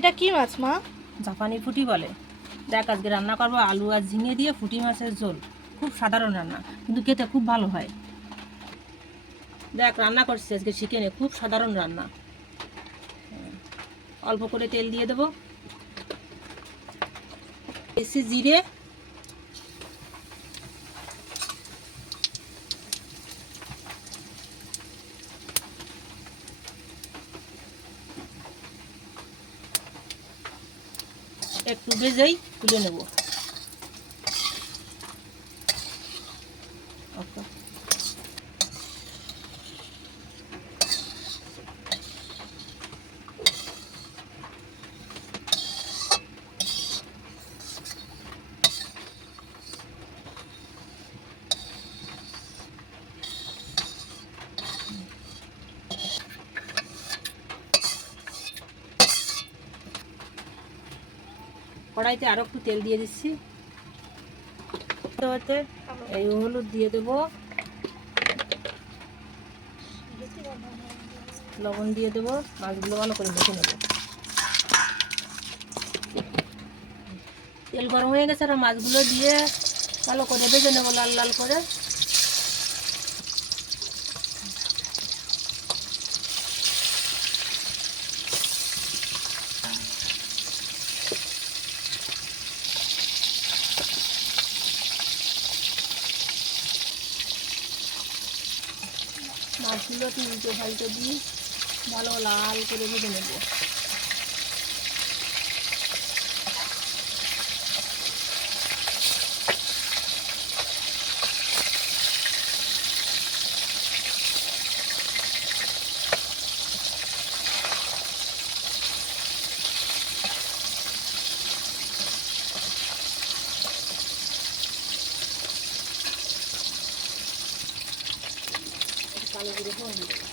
এটা কি মাছ মা? জাপানি ফুটি বলে। দেখ আজকে রান্না করবো আলু আর ঝিঙে দিয়ে ফুটি মাছের ঝোল। খুব সাধারণ রান্না, কিন্তু খেতে খুব ভালো হয়। দেখ রান্না করছি আজকে চিকেনে, খুব সাধারণ রান্না। অল্প করে তেল দিয়ে দেবো, বেশি জিরে, একটু ভেজেই তুলে নেব। কড়াইতে আরো একটু তেল দিয়ে দিচ্ছি। এই হলুদ দিয়ে দেবো, লবণ দিয়ে দেবো, মাছগুলো ভালো করে ভেজে নেব। তেল গরম হয়ে গেছে, আর মাছগুলো দিয়ে ভালো করে ভেজে নেবো লাল লাল করে। মাছগুলো একটু উল্টো পাল্টে দিয়ে ভালো লাল করে ভেজে নেব। কালো করে ফোড়ন দিয়ে দেবো।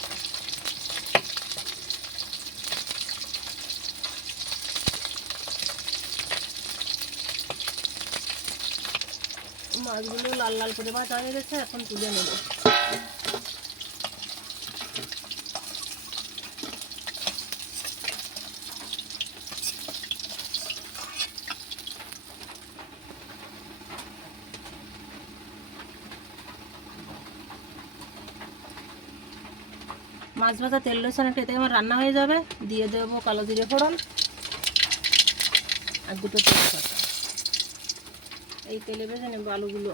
মাছগুলো লাল লাল করে ভাজা হয়ে গেছে, এখন তুলে নেব। মাছ ভাজা তেল রয়েছে অনেকটা, এতে আমার রান্না হয়ে যাবে। দিয়ে দেবো কালো জিরে ফোড়ন আর দুটো তেজপাতা। এই তেলে ভেজে নেবো আলুগুলো।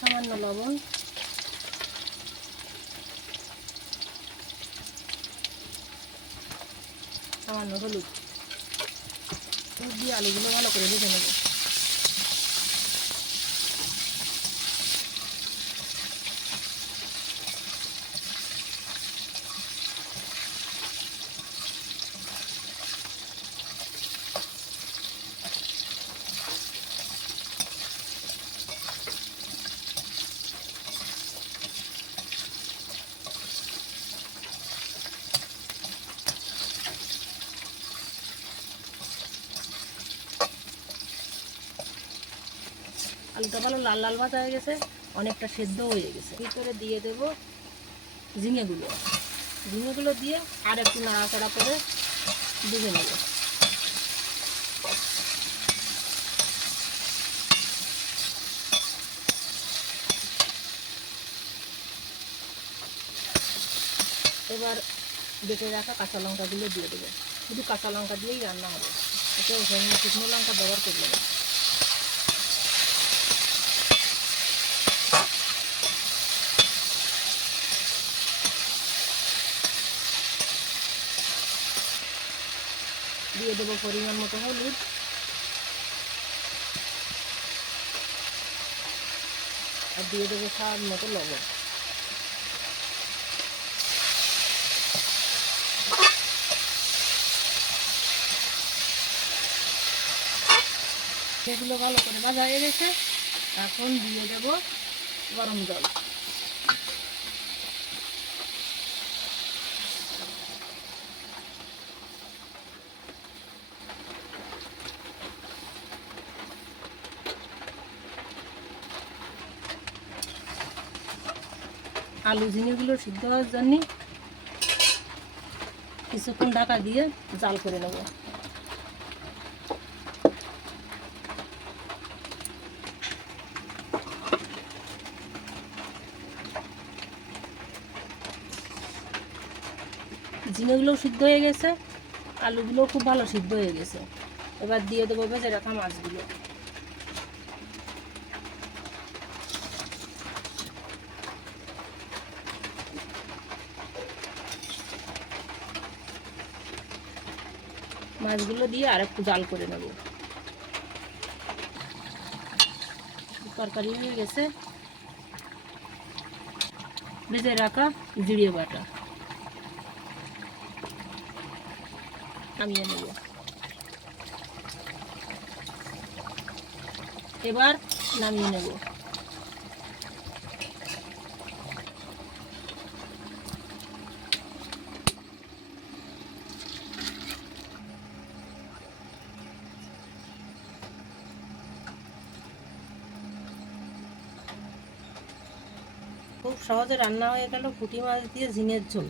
সামান্য লবণ, সামান্য হলুদ দিয়ে আলুগুলো ভালো করে ভেজে নেবো। আলুটা ভালো লাল লাল ভাজা হয়ে গেছে, অনেকটা সেদ্ধ হয়ে গেছে। ভিতরে দিয়ে দেব ঝিঙেগুলো। ঝিঙেগুলো দিয়ে আর একটু নাড়াচাড়া করে ভেজে নেব। এবার বেটে রাখা কাঁচা লঙ্কাগুলো দিয়ে দেবো। শুধু কাঁচা লঙ্কা দিয়েই রান্না হবে, এতে শুকনো লঙ্কা ব্যবহার করবে না। দিয়ে দেবো পরিমাণ মতো হলুদ, আর দিয়ে দেবো স্বাদ মতো লবণ। এগুলো ভালো করে ভাজা হয়ে গেছে, এখন দিয়ে দেবো গরম জল। আলু ঝিঙেগুলো সিদ্ধ হওয়ার জন্য কিছুক্ষণ ঢাকা দিয়ে জাল করে নেব। ঝিঙেগুলোও সিদ্ধ হয়ে গেছে, আলুগুলোও খুব ভালো সিদ্ধ হয়ে গেছে। এবার দিয়ে দেবো ভেজে রাখা মাছগুলো। মাছগুলো দিয়ে আর একটু জাল করে নেব। তরকারি হয়ে গেছে। ভেজে রাখা জিরে বাটা নামিয়ে নেব। এবার নামিয়ে নেব। খুব সহজে রান্না হয়ে গেল পুঁটি মাছ দিয়ে ঝিঙের ঝোল।